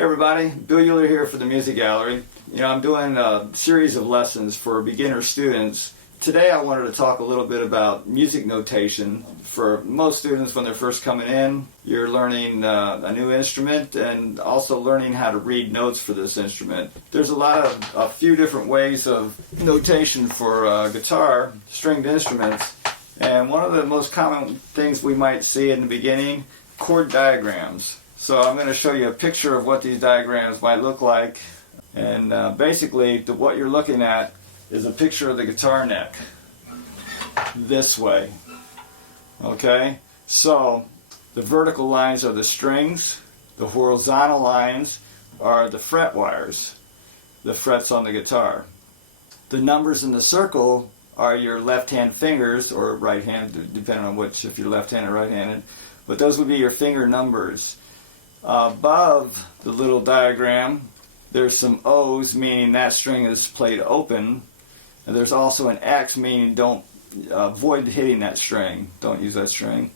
Hey everybody, Bill Uhler here for the Music Gallery. I'm doing a series of lessons for beginner students. Today I wanted to talk a little bit about music notation. For most students when they're first coming in, you're learning a new instrument and also learning how to read notes for this instrument. There's a few different ways of notation for guitar, stringed instruments, and one of the most common things we might see in the beginning, chord diagrams. So I'm going to show you a picture of what these diagrams might look like, and basically what you're looking at is a picture of the guitar neck this way. Okay, so the vertical lines are the strings, the horizontal lines are the fret wires, the frets on the guitar. The numbers in the circle are your left hand fingers, or right hand, depending on which, if you're left-handed or right-handed, but those would be your finger numbers. Above the little diagram, there's some O's, meaning that string is played open, and there's also an X, meaning don't avoid hitting that string. Don't use that string.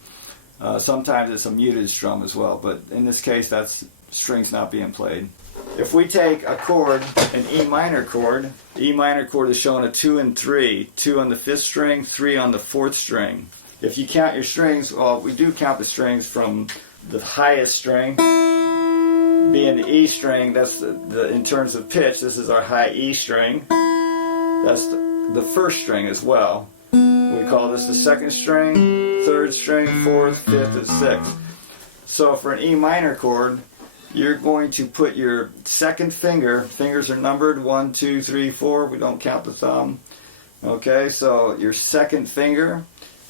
Sometimes it's a muted strum as well, but in this case, that's strings not being played. If we take a chord, an E minor chord, the E minor chord is showing a 2 and 3, 2 on the 5th string, 3 on the 4th string. If you count your strings, well, we do count the strings from the highest string, being the E string. That's in terms of pitch, this is our high E string. That's the first string as well. We call this the 2nd string, 3rd string, 4th, 5th, and 6th. So for an E minor chord, you're going to put your second fingers are numbered 1, 2, 3, 4. We don't count the thumb. Okay, so your second finger,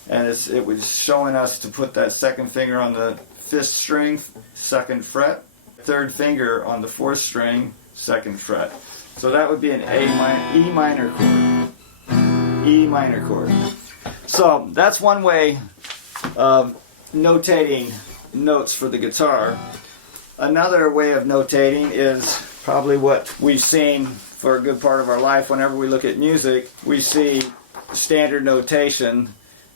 and it was showing us to put that second finger on the 5th string, 2nd fret, 3rd finger on the 4th string, 2nd fret. So that would be an E minor chord. E minor chord. So that's one way of notating notes for the guitar. Another way of notating is probably what we've seen for a good part of our life. Whenever we look at music, we see standard notation.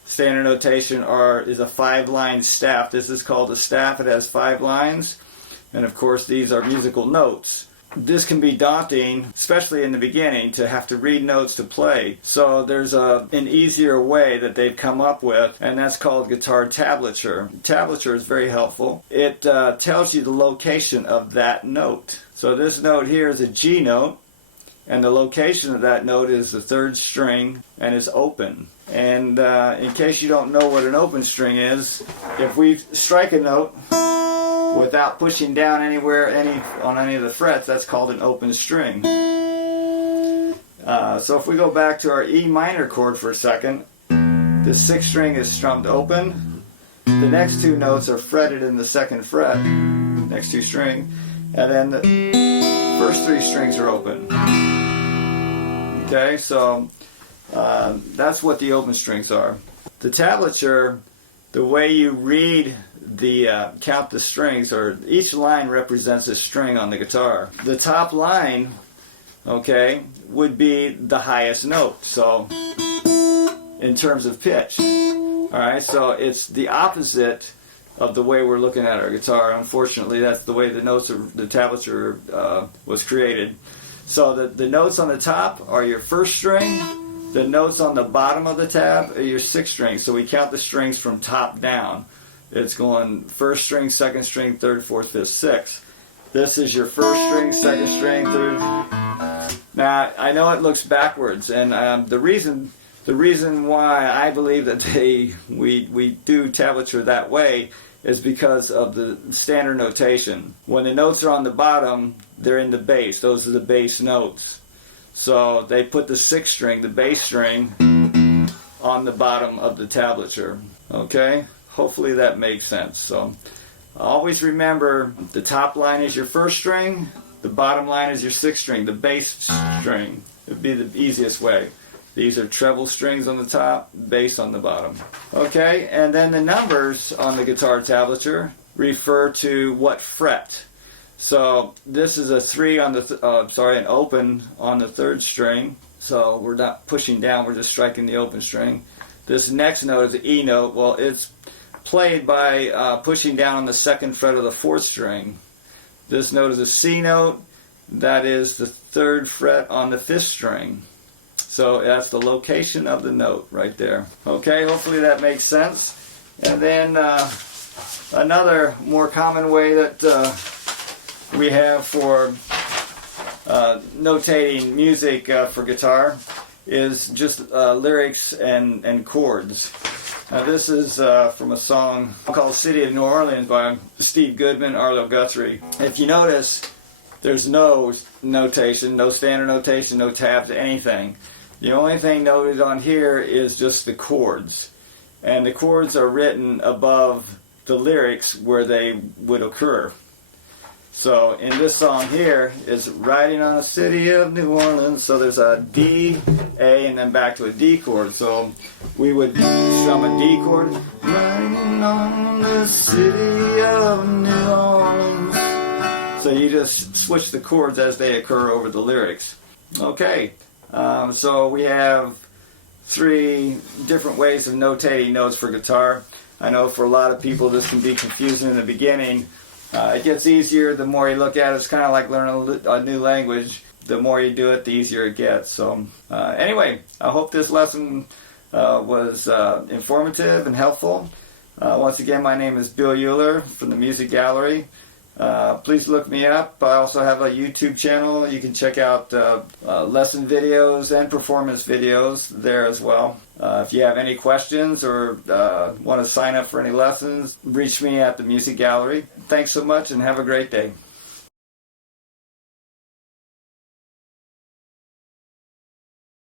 Standard notation is a 5-line staff. This is called a staff. It has 5 lines. And of course, these are musical notes. This can be daunting, especially in the beginning, to have to read notes to play. So there's an easier way that they've come up with, and that's called guitar tablature. Tablature is very helpful. It tells you the location of that note. So this note here is a G note, and the location of that note is the 3rd string, and it's open. And in case you don't know what an open string is, if we strike a note without pushing down on any of the frets, that's called an open string. So if we go back to our E minor chord for a second, the 6th string is strummed open. The next 2 notes are fretted in the 2nd fret, next 2 string, and then the first 3 strings are open. Okay, so that's what the open strings are. The tablature, the way you read count the strings, or each line represents a string on the guitar. The top line, okay, would be the highest note, so in terms of pitch. Alright, so it's the opposite of the way we're looking at our guitar. Unfortunately, that's the way the tablature was created. So the notes on the top are your 1st string. The notes on the bottom of the tab are your 6th string. So we count the strings from top down. It's going 1st string, 2nd string, 3rd, 4th, 5th, 6th. This is your 1st string, 2nd string, 3rd. Now, I know it looks backwards, and the reason why I believe that we do tablature that way is because of the standard notation. When the notes are on the bottom, they're in the bass. Those are the bass notes. So they put the 6th string, the bass string, on the bottom of the tablature. Okay? Hopefully that makes sense. So always remember, the top line is your 1st string, the bottom line is your 6th string, the bass string. It would be the easiest way. These are treble strings on the top, bass on the bottom. Okay, and then the numbers on the guitar tablature refer to what fret. So this is a 3 on an open on the 3rd string. So we're not pushing down, we're just striking the open string. This next note is the E note. Well, it's played by pushing down on the 2nd fret of the 4th string. This note is a C note. That is the 3rd fret on the 5th string. So that's the location of the note right there. Okay, hopefully that makes sense. And then another more common way that we have for notating music for guitar is just lyrics and chords. Now this is from a song called City of New Orleans by Steve Goodman, Arlo Guthrie. If you notice, there's no notation, no standard notation, no tabs, anything. The only thing noted on here is just the chords. And the chords are written above the lyrics where they would occur. So in this song here is Riding on the City of New Orleans. So there's a D, A, and then back to a D chord. So we would strum a D chord. Riding on the City of New Orleans. So you just switch the chords as they occur over the lyrics. Okay, so we have 3 different ways of notating notes for guitar. I know for a lot of people this can be confusing in the beginning. It gets easier the more you look at it. It's kind of like learning a new language. The more you do it, the easier it gets. So anyway, I hope this lesson was informative and helpful. Once again, my name is Bill Uhler from the Music Gallery. Please look me up. I also have a YouTube channel. You can check out lesson videos and performance videos there as well. If you have any questions or want to sign up for any lessons, reach me at the Music Gallery. Thanks so much and have a great day.